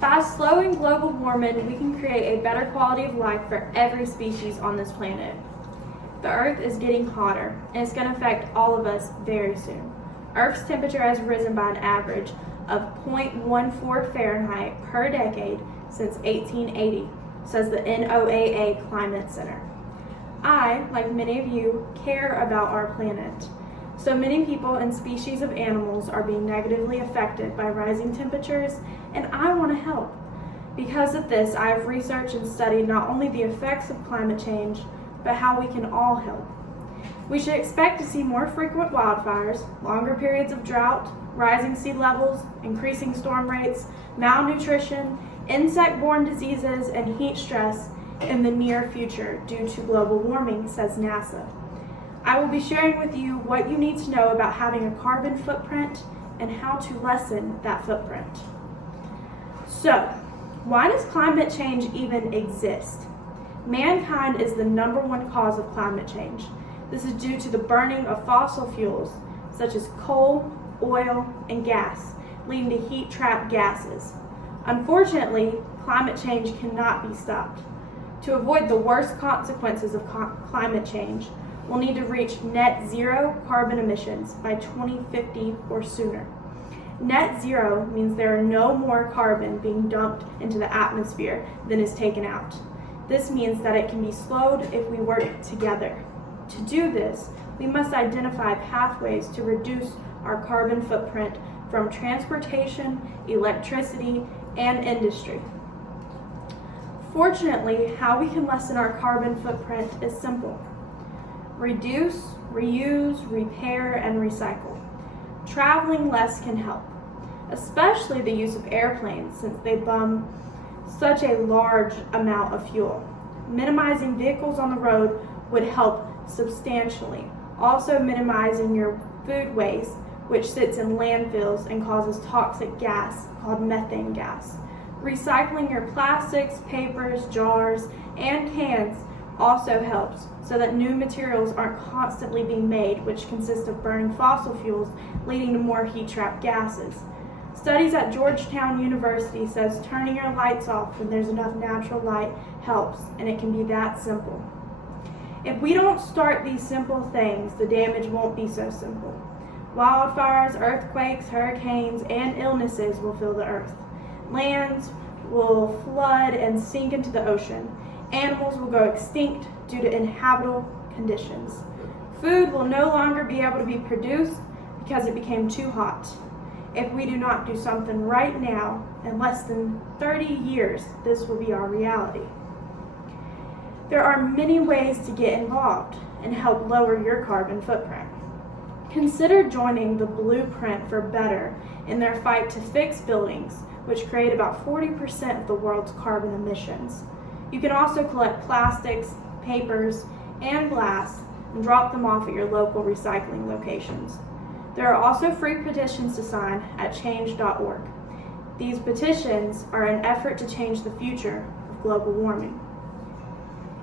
By slowing global warming, we can create a better quality of life for every species on this planet. The Earth is getting hotter, and it's going to affect all of us very soon. Earth's temperature has risen by an average of 0.14 Fahrenheit per decade since 1880, says the NOAA Climate Center. I, like many of you, care about our planet. So many people and species of animals are being negatively affected by rising temperatures, and I want to help. Because of this, I have researched and studied not only the effects of climate change, but how we can all help. We should expect to see more frequent wildfires, longer periods of drought, rising sea levels, increasing storm rates, malnutrition, insect-borne diseases, and heat stress in the near future due to global warming, says NASA. I will be sharing with you what you need to know about having a carbon footprint and how to lessen that footprint. So, why does climate change even exist? Mankind is the #1 cause of climate change. This is due to the burning of fossil fuels such as coal, oil, and gas, leading to heat-trapped gases. Unfortunately, climate change cannot be stopped. To avoid the worst consequences of climate change, we'll need to reach net zero carbon emissions by 2050 or sooner. Net zero means there are no more carbon being dumped into the atmosphere than is taken out. This means that it can be slowed if we work together. To do this, we must identify pathways to reduce our carbon footprint from transportation, electricity, and industry. Fortunately, how we can lessen our carbon footprint is simple. Reduce, reuse, repair, and recycle. Traveling less can help, especially the use of airplanes since they burn such a large amount of fuel. Minimizing vehicles on the road would help substantially. Also minimizing your food waste, which sits in landfills and causes toxic gas called methane gas. Recycling your plastics, papers, jars, and cans also helps so that new materials aren't constantly being made, which consist of burning fossil fuels, leading to more heat-trapped gases. Studies at Georgetown University says turning your lights off when there's enough natural light helps, and it can be that simple. If we don't start these simple things, the damage won't be so simple. Wildfires, earthquakes, hurricanes, and illnesses will fill the earth. Lands will flood and sink into the ocean. Animals will go extinct due to inhabitable conditions. Food will no longer be able to be produced because it became too hot. If we do not do something right now, in less than 30 years, this will be our reality. There are many ways to get involved and help lower your carbon footprint. Consider joining the Blueprint for Better in their fight to fix buildings, which create about 40% of the world's carbon emissions. You can also collect plastics, papers, and glass and drop them off at your local recycling locations. There are also free petitions to sign at change.org. These petitions are an effort to change the future of global warming.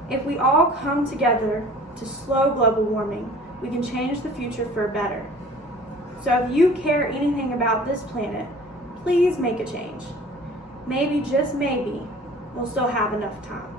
If we all come together to slow global warming, we can change the future for better. So if you care anything about this planet, please make a change. Maybe, just maybe, we'll still have enough time.